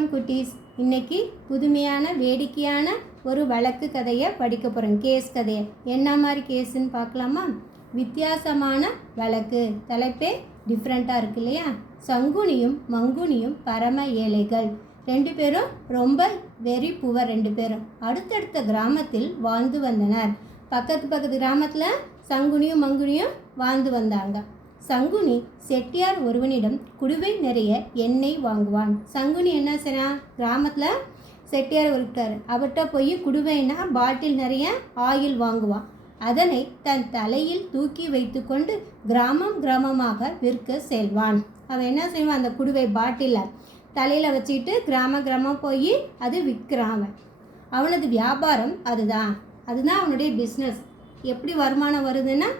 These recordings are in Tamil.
வணக்கம் குட்டீஸ். இன்னைக்கு புதுமையான வேடிக்கையான ஒரு வழக்கு கதையை படிக்க போகிறோம் கேஸ் கதையை. என்ன மாதிரி கேஸுன்னு பார்க்கலாமா? வித்தியாசமான வழக்கு. தலைப்பே டிஃப்ரெண்ட்டாக இருக்கு இல்லையா? சங்குனியும் மங்குனியும் பரம ஏழைகள். ரெண்டு பேரும் ரொம்ப வெரி புவர் ரெண்டு பேரும். அடுத்தடுத்த கிராமத்தில் வாழ்ந்து வந்தனர். பக்கத்து பக்கத்து கிராமத்தில் சங்குனியும் மங்குனியும் வாழ்ந்து வந்தாங்க. சங்குனி செட்டியார் ஒருவனிடம் குடுவை நிறைய எண்ணெய் வாங்குவான். சங்குனி என்ன செய்றான் கிராமத்தில் செட்டியார் ஒருத்தார் அவர்கிட்ட போய் குடுவைனா பாட்டில் நிறைய ஆயில் வாங்குவான். அதனை தன் தலையில் தூக்கி வைத்துக்கொண்டு கிராமம் கிராமமாக விற்க செல்வான். அவன் என்ன செய்வான்? அந்த குடுவை பாட்டிலில் தலையில் வச்சுக்கிட்டு கிராம கிராமம் போய் அது விற்கிறான் அவனது வியாபாரம் அதுதான். அதுதான் அவனுடைய பிஸ்னஸ் எப்படி வருமானம் வருதுன்னா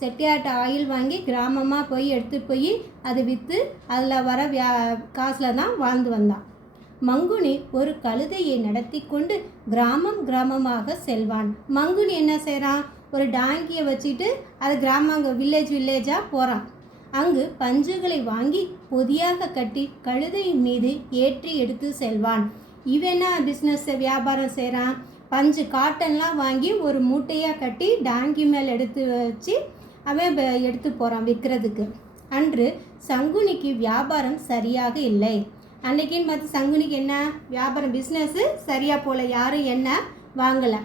செட்டியார்ட்ட ஆயில் வாங்கி கிராமமாக போய் எடுத்துகிட்டு போய் அதை விற்று அதில் வர வியா காசில் தான் வாழ்ந்து வந்தான் மங்குனி ஒரு கழுதையை நடத்தி கொண்டு கிராமம் கிராமமாக செல்வான். மங்குனி என்ன செய்கிறான் ஒரு டாங்கியை வச்சுட்டு அது கிராமங்க வில்லேஜ் வில்லேஜாக போகிறான் அங்கு பஞ்சுகளை வாங்கி பொதியாக கட்டி கழுதையின் மீது ஏற்றி எடுத்து செல்வான். இவன் என்ன வியாபாரம் செய்கிறான் பஞ்சு காட்டன்லாம் வாங்கி ஒரு மூட்டையாக கட்டி டாங்கி மேல் எடுத்து வச்சு அவன் எடுத்து போகிறான் விற்கிறதுக்கு அன்று சங்குனிக்கு வியாபாரம் சரியாக இல்லை. அன்னைக்குன்னு பார்த்து சங்குனிக்கு என்ன? வியாபாரம் பிஸ்னஸ்ஸு சரியாக போல யாரும் என்ன? வாங்கலை.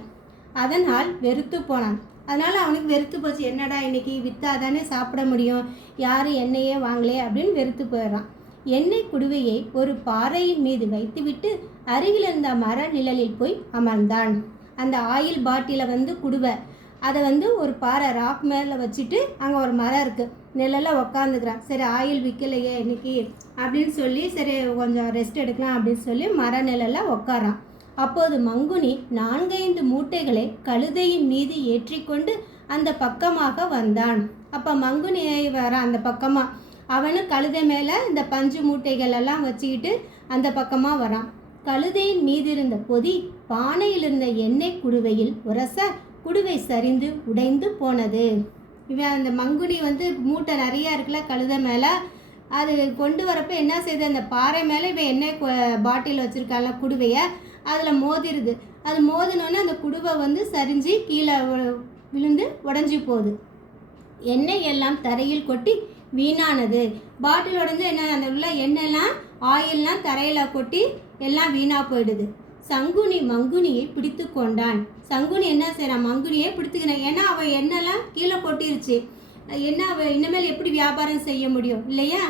அதனால் வெறுத்து போனான். அதனால் அவனுக்கு வெறுத்து போச்சு. என்னடா இன்னைக்கு விற்றா தானே சாப்பிட முடியும்? யாரும் எண்ணெயே வாங்கலையே அப்படின்னு வெறுத்து போயிடுறான். எண்ணெய் குடுவையை ஒரு பாறையின் மீது வைத்துவிட்டு அருகில் இருந்த மர நிழலில் போய் அமர்ந்தான். அந்த ஆயில் பாட்டிலை வந்து குடுவை. அதை வந்து ஒரு பாறை ராக் மேலே வச்சுட்டு அங்கே ஒரு மரம் இருக்குது நிழலில் உக்காந்துக்கிறான். சரி ஆயில் விற்கலையே இன்னைக்கு அப்படின்னு சொல்லி சரி கொஞ்சம் ரெஸ்ட் எடுக்கலாம் அப்படின்னு சொல்லி மர நிழலில் உக்காரான் அப்போது மங்குனி நான்கைந்து மூட்டைகளை கழுதையின் மீது ஏற்றிக்கொண்டு அந்த பக்கமாக வந்தான். அப்போ மங்குனி வரான் அந்த பக்கமாக அவனும் கழுதை மேலே இந்த பஞ்சு மூட்டைகள் எல்லாம் வச்சுக்கிட்டு அந்த பக்கமாக வரான். கழுதையின் மீதிருந்த பொதி பானையில் இருந்த எண்ணெய் குடுவையில் உரச குடுவை சரிந்து உடைந்து போனது. இவன் அந்த மங்குனி வந்து மூட்டை நிறையா இருக்குல்ல கழுத மேலே. அது கொண்டு வரப்போ என்ன செய்யுது அந்த பாறை மேலே இவன் எண்ணெய் பாட்டில் வச்சுருக்கால குடுவையை அதில் மோதிருது. அது மோதினோன்னே அந்த குடுவை வந்து சரிஞ்சு கீழே விழுந்து உடஞ்சி போகுது. எண்ணெய் எல்லாம் தரையில் கொட்டி வீணானது. பாட்டில் உடஞ்சு என்ன அந்த உள்ள எண்ணெய்லாம் ஆயில்லாம் தரையில் கொட்டி எல்லாம் வீணாக போயிடுது. சங்குனி மங்குனியை பிடித்து கொண்டான். சங்குனி என்ன செய்கிறான் மங்குனியை பிடித்துக்கிறான் ஏன்னா அவள் என்னெல்லாம் கீழே கொட்டிருச்சு. என்ன அவள் இனிமேல் எப்படி வியாபாரம் செய்ய முடியும்? இல்லையா?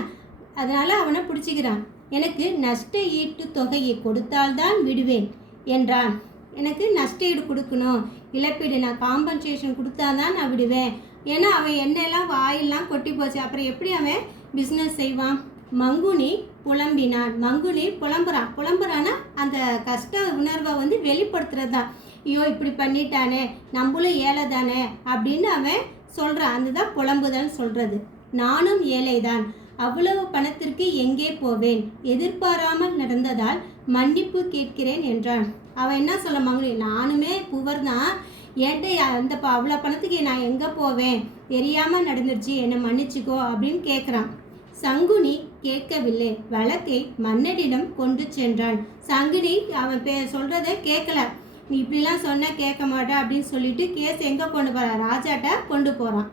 அதனால் அவனை பிடிச்சிக்கிறான். எனக்கு நஷ்ட ஈட்டு தொகையை கொடுத்தால்தான் விடுவேன் என்றான். எனக்கு நஷ்ட ஈடு கொடுக்கணும். இழப்பீடு நான் காம்பன்சேஷன் கொடுத்தாதான் நான் விடுவேன். ஏன்னா அவன் எண்ணெயெல்லாம் வாயெல்லாம் கொட்டி போச்சு. அப்புறம் எப்படி அவன் பிஸ்னஸ் செய்வான்? மங்குனி புலம்பினான் மங்குனி புலம்புறான் புலம்புறான்னா அந்த கஷ்ட உணர்வை வந்து வெளிப்படுத்துறது தான் ஐயோ இப்படி பண்ணிட்டானே. நம்மளும் ஏழை தானே அப்படின்னு அவன் சொல்கிறான் அதுதான் புலம்புதல் சொல்கிறது நானும் ஏழைதான். அவ்வளவு பணத்திற்கு எங்கே போவேன்? எதிர்பாராமல் நடந்ததால் மன்னிப்பு கேட்கிறேன் என்றான். அவன் என்ன சொல்ல மங்குனி? நானுமே புவர் தான் ஏன்ட்ட அந்த ப- அவ்வளோ பணத்துக்கு நான் எங்கே போவேன்? தெரியாமல் நடந்துருச்சு. என்னை மன்னிச்சுக்கோ அப்படின்னு கேட்குறான். சங்குனி கேட்கவில்லை. வழக்கை மன்னனிடம் கொண்டு சென்றான். சங்கினி அவன் பே சொல்கிறத கேட்கல. நீ இப்படிலாம் சொன்னால் கேட்க மாட்டா அப்படின்னு சொல்லிட்டு கேஸ் எங்கே கொண்டு போகிறான் ராஜாட்ட கொண்டு போகிறான்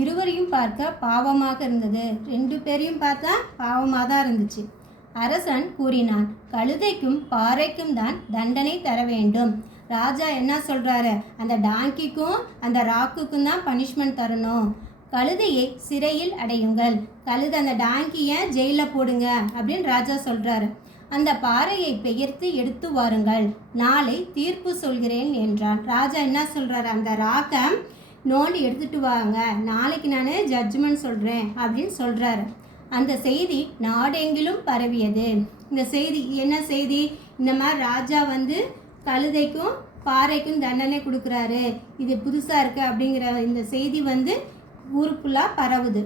இருவரையும் பார்க்க பாவமாக இருந்தது. ரெண்டு பேரையும் பார்த்தா பாவமாக தான் இருந்துச்சு. அரசன் கூறினான் கழுதைக்கும் பாறைக்கும் தான் தண்டனை தர வேண்டும். ராஜா என்ன சொல்கிறாரு அந்த டாங்கிக்கும் அந்த ராக்குக்கும் தான் பனிஷ்மெண்ட் தரணும். கழுதையை சிறையில் அடையுங்கள். கழுதை அந்த டாங்கியை ஜெயிலில் போடுங்க அப்படின்னு ராஜா சொல்கிறாரு அந்த பாறையை பெயர்த்து எடுத்து வாருங்கள். நாளை தீர்ப்பு சொல்கிறேன் என்றான். ராஜா என்ன சொல்கிறாரு அந்த ராக்கை நோண்டி எடுத்துட்டு வாங்க. நாளைக்கு நான் ஜட்ஜ்மெண்ட் சொல்கிறேன் அப்படின்னு சொல்கிறாரு அந்த செய்தி நாடெங்கிலும் பரவியது. இந்த செய்தி என்ன செய்தி? இந்த மாதிரி ராஜா வந்து கழுதைக்கும் பாறைக்கும் தண்டனை கொடுக்குறாரு. இது புதுசாக இருக்குது அப்படிங்கிற இந்த செய்தி வந்து ஊருக்குள்ளாக பரவுது.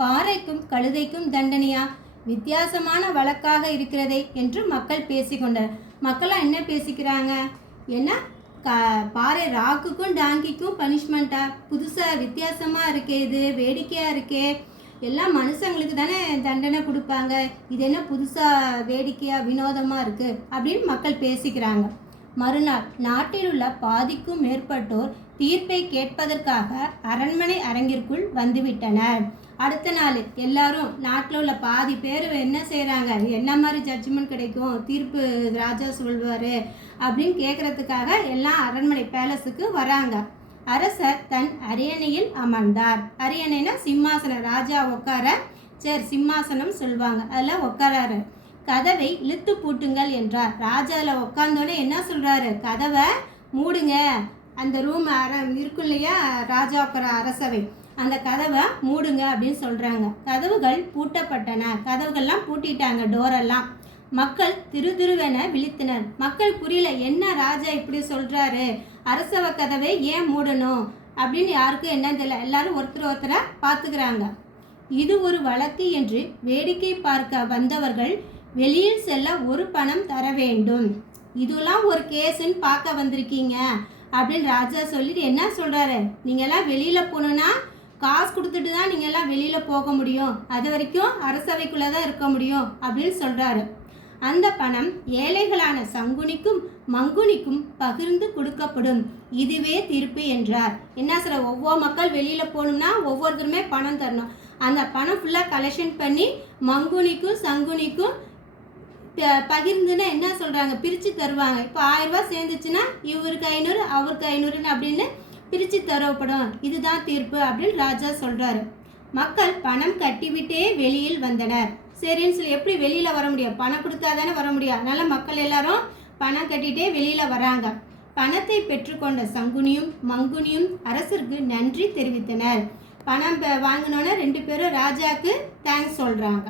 பாறைக்கும் கழுதைக்கும் தண்டனையா? வித்தியாசமான வழக்காக இருக்கிறதே என்று மக்கள் பேசிக்கொண்டனர். மக்களாக என்ன பேசிக்கிறாங்க? என்ன? க பாறை ராக்குக்கும் டாங்கிக்கும் பனிஷ்மெண்ட்டா? புதுசாக வித்தியாசமாக இருக்கே இது வேடிக்கையாக இருக்கே. எல்லாம் மனுஷங்களுக்கு தானே தண்டனை கொடுப்பாங்க. இது என்ன புதுசாக வேடிக்கையாக வினோதமாக இருக்குது அப்படின்னு மக்கள் பேசிக்கிறாங்க. மறுநாள் நாட்டில் உள்ள பாதிக்கும் மேற்பட்டோர் தீர்ப்பை கேட்பதற்காக அரண்மனை அரங்கிற்குள் வந்துவிட்டனர். அடுத்த நாள் எல்லாரும் நாட்டில் உள்ள பாதி பேர் என்ன செய்கிறாங்க என்ன மாதிரி ஜட்ஜ்மெண்ட் கிடைக்கும்? தீர்ப்பு ராஜா சொல்வார் அப்படின்னு கேட்குறதுக்காக எல்லாம் அரண்மனை பேலஸுக்கு வராங்க. அரசர் தன் அரியணையில் அமர்ந்தார். அரியணைனா சிம்மாசனம். ராஜா உட்கார சரி சிம்மாசனம் சொல்லுவாங்க அதில் உட்காராரு. கதவை இழுத்து பூட்டுங்கள் என்றார். ராஜா அதில் உட்காந்தோடனே என்ன சொல்கிறாரு கதவை மூடுங்க. அந்த ரூம் அர இருக்கும் இல்லையா ராஜா அப்புறம் அரசவை. அந்த கதவை மூடுங்க அப்படின்னு சொல்கிறாங்க கதவுகள் பூட்டப்பட்டன. கதவுகள்லாம் பூட்டிட்டாங்க டோரெல்லாம் மக்கள் திரு திருவென விழித்தனர். மக்கள் புரியல என்ன ராஜா இப்படி சொல்கிறாரு அரசவ கதவை ஏன் மூடணும்? அப்படின்னு யாருக்கும் என்னன்னு தெரியல. எல்லாரும் ஒருத்தர் ஒருத்தரை பார்த்துக்கிறாங்க இது ஒரு வழக்கு என்று வேடிக்கை பார்க்க வந்தவர்கள் வெளியில் செல்ல ஒரு பணம் தர வேண்டும். இதெல்லாம் ஒரு கேஸுன்னு பார்க்க வந்திருக்கீங்க. அப்படின்னு ராஜா சொல்லிட்டு என்ன சொல்கிறாரு நீங்கள்லாம் வெளியில் போகணுன்னா காசு கொடுத்துட்டு தான் நீங்கள்லாம் வெளியில் போக முடியும். அது வரைக்கும் அரசவைக்குள்ளே தான் இருக்க முடியும் அப்படின்னு சொல்கிறாரு அந்த பணம் ஏழைகளான சங்குனிக்கும் மங்குனிக்கும் பகிர்ந்து கொடுக்கப்படும். இதுவே தீர்ப்பு என்றார். என்ன சொல்ற ஒவ்வொரு மக்கள் வெளியில் போகணும்னா ஒவ்வொருத்தருமே பணம் தரணும். அந்த பணம் ஃபுல்லாக கலெக்ஷன் பண்ணி மங்குனிக்கும் சங்குனிக்கும் பகிர்ந்துன்னா என்ன சொல்கிறாங்க பிரித்து தருவாங்க. இப்போ ஆயிரரூபா சேர்ந்துச்சுன்னா இவருக்கு ஐநூறு அவருக்கு ஐநூறுன்னு அப்படின்னு பிரித்து தரப்படும். இதுதான் தீர்ப்பு அப்படின்னு ராஜா சொல்கிறாரு மக்கள் பணம் கட்டிவிட்டே வெளியில் வந்தனர். சரின்னு சொல்லி எப்படி வெளியில் வர முடியும்? பணம் கொடுத்தா தானே வர முடியும்? அதனால் மக்கள் எல்லாரும் பணம் கட்டிகிட்டே வெளியில் வராங்க. பணத்தை பெற்றுக்கொண்ட சங்குனியும் மங்குனியும் அரசருக்கு நன்றி தெரிவித்தனர். பணம் வாங்கினோன்னே ரெண்டு பேரும் ராஜாக்கு தேங்க்ஸ் சொல்கிறாங்க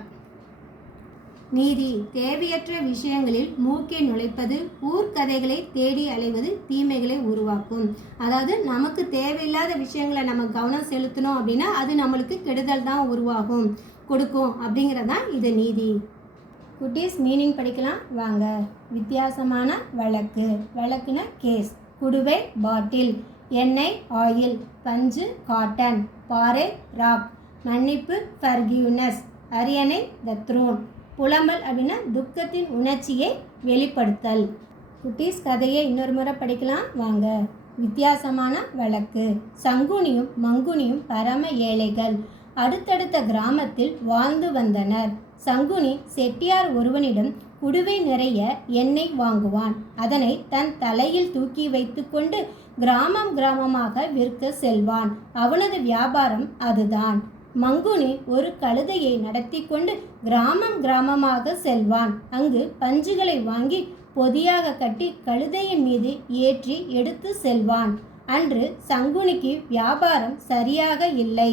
நீதி தேவையற்ற விஷயங்களில் மூக்கை நுழைப்பது ஊர்க்கதைகளை தேடி அலைவது தீமைகளை உருவாக்கும். அதாவது நமக்கு தேவையில்லாத விஷயங்களை நம்ம கவனம் செலுத்தணும் அப்படின்னா அது நம்மளுக்கு கெடுதல் தான் உருவாகும் கொடுக்கும் அப்படிங்கிறதான் இது நீதி. குட்டீஸ் மீனிங் படிக்கலாம். வாங்க. வித்தியாசமான வழக்கு. வழக்குனா கேஸ். குடுவை பாட்டில். எண்ணெய் ஆயில். பஞ்சு காட்டன். பாறை ராக் மன்னிப்பு ஃபர்கியூனஸ். அரியணை த த்ரோன். புலம்பல் அப்படின்னா துக்கத்தின் உணர்ச்சியை வெளிப்படுத்தல். குட்டீஸ் கதையை இன்னொரு முறை படிக்கலாம். வாங்க. வித்தியாசமான வழக்கு. சங்குனியும் மங்குனியும் பரம ஏழைகள். அடுத்தடுத்த கிராமத்தில் வாழ்ந்து வந்தனர். சங்குனி செட்டியார் ஒருவனிடம் குடுவை நிறைய எண்ணெய் வாங்குவான். அதனை தன் தலையில் தூக்கி வைத்துக்கொண்டு கிராமம் கிராமமாக விற்க செல்வான். அவனது வியாபாரம் அதுதான். மங்குனி ஒரு கழுதையை நடத்தி கொண்டு கிராமம் கிராமமாக செல்வான். அங்கு பஞ்சுகளை வாங்கி பொதியாக கட்டி கழுதையின் மீது ஏற்றி எடுத்து செல்வான். அன்று சங்குனிக்கு வியாபாரம் சரியாக இல்லை.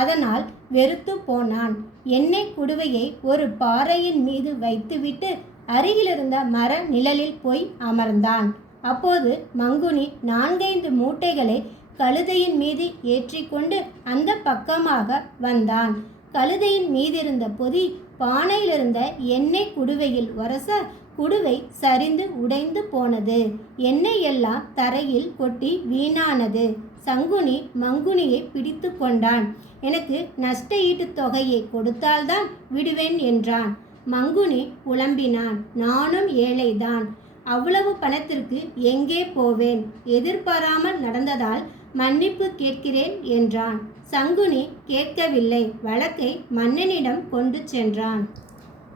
அதனால் வெறுத்து போனான். எண்ணெய் குடுவையை ஒரு பாறையின் மீது வைத்துவிட்டு அருகிலிருந்த மர நிழலில் போய் அமர்ந்தான். அப்போது மங்குனி நான்கைந்து மூட்டைகளை கழுதையின் மீது ஏற்றிக்கொண்டு அந்த பக்கமாக வந்தான். கழுதையின் மீதிருந்த பொதி பானையிலிருந்த எண்ணெய் குடுவையில் வரச குடுவை சரிந்து உடைந்து போனது. எண்ணெய் எல்லாம் தரையில் கொட்டி வீணானது. சங்குனி மங்குனியை பிடித்து கொண்டான். எனக்கு நஷ்ட ஈட்டுத் தொகையை கொடுத்தால்தான் விடுவேன் என்றான். மங்குனி புலம்பினான். நானும் ஏழைதான். அவ்வளவு பணத்திற்கு எங்கே போவேன்? எதிர்பாராமல் நடந்ததால் மன்னிப்பு கேட்கிறேன் என்றான். சங்குனி கேட்கவில்லை. வழக்கை மன்னனிடம் கொண்டு சென்றான்.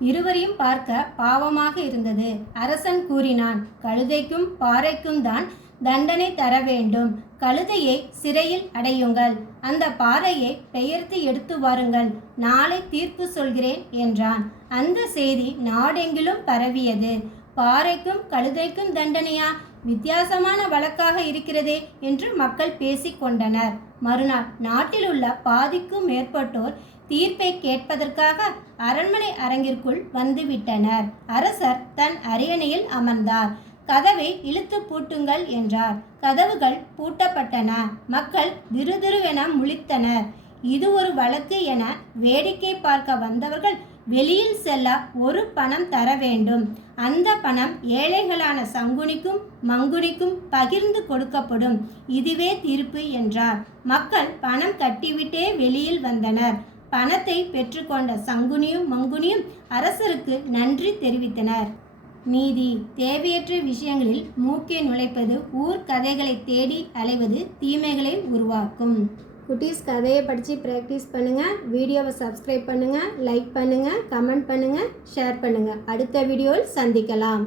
இருவரையும் பார்க்க பாவமாக இருந்தது. அரசன் கூறினான் கழுதைக்கும் பாறைக்கும் தான் தண்டனை தர வேண்டும். கழுதையை சிறையில் அடையுங்கள். அந்த பாறையை பெயர்த்து எடுத்து வாருங்கள். நாளை தீர்ப்பு சொல்கிறேன் என்றான். அந்த செய்தி நாடெங்கிலும் பரவியது. பாறைக்கும் கழுதைக்கும் தண்டனையா? வித்தியாசமான வழக்காக இருக்கிறதே என்று மக்கள் பேசிக் கொண்டனர் மறுநாள் நாட்டில் உள்ள பாதிக்கும் மேற்பட்டோர் தீர்ப்பை கேட்பதற்காக அரண்மனை அரங்கிற்குள் வந்துவிட்டனர். அரசர் தன் அரியணையில் அமர்ந்தார். கதவை இழுத்து பூட்டுங்கள் என்றார். கதவுகள் பூட்டப்பட்டன. மக்கள் திருதிருவென முழித்தனர். இது ஒரு வழக்கு என வேடிக்கை பார்க்க வந்தவர்கள் வெளியில் செல்ல ஒரு பணம் தர வேண்டும். அந்த பணம் ஏழைகளான சங்குனிக்கும் மங்குனிக்கும் பகிர்ந்து கொடுக்கப்படும். இதுவே தீர்ப்பு என்றார். மக்கள் பணம் கட்டிவிட்டே வெளியில் வந்தனர். பணத்தை பெற்றுக்கொண்ட சங்குனியும் மங்குனியும் அரசருக்கு நன்றி தெரிவித்தனர். நீதி தேவையற்ற விஷயங்களில் மூக்கை நுழைப்பது ஊர் கதைகளை தேடி அலைவது தீமைகளை உருவாக்கும். குட்டீஸ் கதையை படித்து ப்ராக்டிஸ் பண்ணுங்கள் வீடியோவை சப்ஸ்கிரைப் பண்ணுங்கள் லைக் பண்ணுங்கள் கமெண்ட் பண்ணுங்கள் ஷேர் பண்ணுங்கள் அடுத்த வீடியோவில் சந்திக்கலாம்.